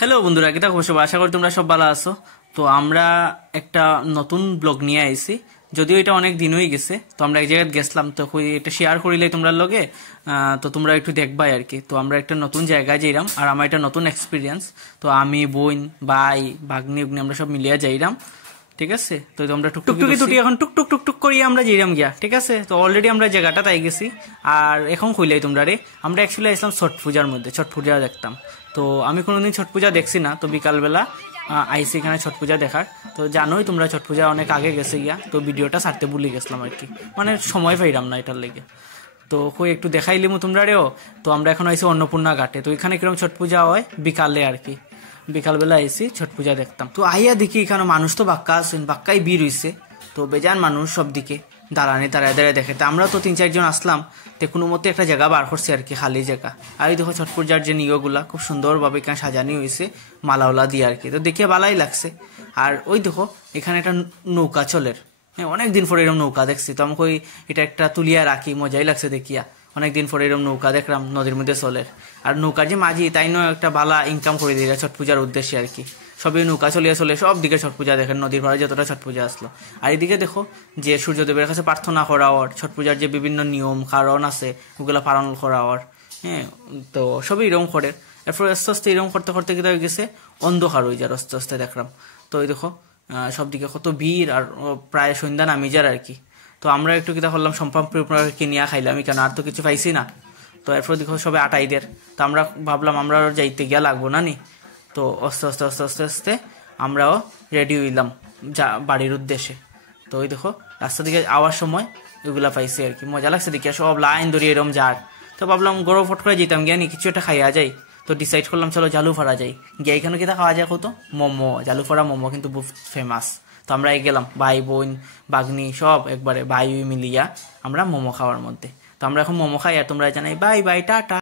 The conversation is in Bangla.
হ্যালো বন্ধুরা, কি থাকো সব, আশা করি তোমরা সব ভালো আছো। তো আমরা একটা নতুন ব্লগ নিয়ে আইছি, যদিও এটা অনেক দিন হয়ে গেছে। তো আমরা এক জায়গায় গেছিলাম, তো এটা শেয়ার করিলে তোমরা লগে, তো তোমরা একটু দেখবাই আর কি। তো আমরা একটা নতুন জায়গায় যাইরাম, আর আমার একটা নতুন এক্সপিরিয়েন্স। তো আমি, বোন, ভাই, ভাগ্নি উগ্নি আমরা সব মিলিয়ে যাইরাম, ঠিক আছে। তো আমরা টুকটুকি টুটি এখন টুকটুক টুকটুক করি আমরা যাইরাম গিয়া, ঠিক আছে। তো অলরেডি আমরা জায়গাটা তাই গেছি, আর এখন কইলাই তোমরা রে, আমরা অ্যাকচুয়ালি আসলাম ছট পূজার মধ্যে, ছট পূজা দেখতাম। তো আমি কোনোদিন ছট পূজা দেখছি না, তো বিকালবেলা আইসি এখানে ছট পূজা দেখার। তো জানোই তোমরা ছট পূজা অনেক আগে গেছে গিয়া, তো ভিডিওটা ছাড়তে ভুলে গেছিলাম আর কি, মানে সময় পাইলাম না এটার লেগে। তো কই একটু দেখাইলিমু তোমরা রেও। তো আমরা এখন আইসি অন্নপূর্ণা ঘাটে, তো এখানে কিরকম ছট পূজা হয় বিকালে আর কি। বিকালবেলা আইসি ছট পূজা দেখতাম। তো আইয়া দেখি এখানে মানুষ তো বাক্কা আছেন, বাক্কাই ভিড় হইছে। তো বেজান মানুষ সব দিকে দাঁড়ানি দাঁড়ায় দাঁড়ায় দেখে। তো আমরা তো 3-4 জন আসলাম, তো কোনো মতে একটা জায়গা বার করছি আর কি, খালি জায়গা। আর এই দেখো ছট পূজার যে নিয়গুলা খুব সুন্দরভাবে এখানে সাজানি হয়েছে মালাওলা দিয়ে আর কি। তো দেখিয়ে ভালাই লাগছে। আর ওই দেখো এখানে একটা নৌকা চলের, হ্যাঁ অনেকদিন পরে এরকম নৌকা দেখছি। তো আমাকে এটা একটা তুলিয়া রাখি, মজাই লাগছে দেখিয়া। অনেকদিন পরে এরকম নৌকা দেখলাম নদীর মধ্যে চলের। আর নৌকার যে মাঝি তাই নয় একটা ভালো ইনকাম করে দিল ছট পূজার উদ্দেশ্যে আর কি। সবই নৌকা চলিয়া চলে সব দিকে ছট পূজা দেখেন, নদীর পাড়ে যতটা ছট পূজা আসলো। আর এদিকে দেখো যে সূর্যদেবের কাছে প্রার্থনা করা হওয়ার, ছট পূজার যে বিভিন্ন নিয়ম কারণ আছে ওগুলো পালন করা হওয়ার, হ্যাঁ। তো সবই এরকম করে। এরপর আস্তে আস্তে এরকম করতে করতে কি হয়ে গেছে, অন্ধকার হয়ে যায় আস্তে আস্তে দেখলাম। তো ওই দেখো সব দিকে কত ভিড়, আর প্রায় সন্ধ্যা নামি যার আর কি। তো আমরা একটু কিতা করলাম, সম্পাম কিনিয়া খাইলাম, কেন আর তো কিছু পাইছি না। তো এরপর দেখো সবাই আটাইদের। তো আমরা ভাবলাম আমরা যাইতে গিয়া লাগবো না নি। তো আস্তে আস্তে আস্তে আস্তে আস্তে আমরাও রেডি হইলাম যা বাড়ির উদ্দেশ্যে। তো ওই দেখো রাস্তা দিকে আওয়ার সময় ওইগুলা পাইছি আর কি, মজা লাগছে দেখিয়া, সব লাইন ধরিয়ে এরম যার। তো ভাবলাম গরম ফট করে যেতাম গিয়া নি কিছু একটা খাইয়া যাই। তো ডিসাইড করলাম চলো জালুফাড়া যাই। গিয়ে এখানে কিতা খাওয়া যায় কত, মোমো, জালুফাড়া মোমো কিন্তু বহুত ফেমাস। তো আমরা গেলাম ভাই বোন বাগনি সব একবারে ভাই মিলিয়া আমরা মোমো খাওয়ার মধ্যে। তো আমরা এখন মোমো খাই, আর তোমরা জানাই বাই বাই টাটা।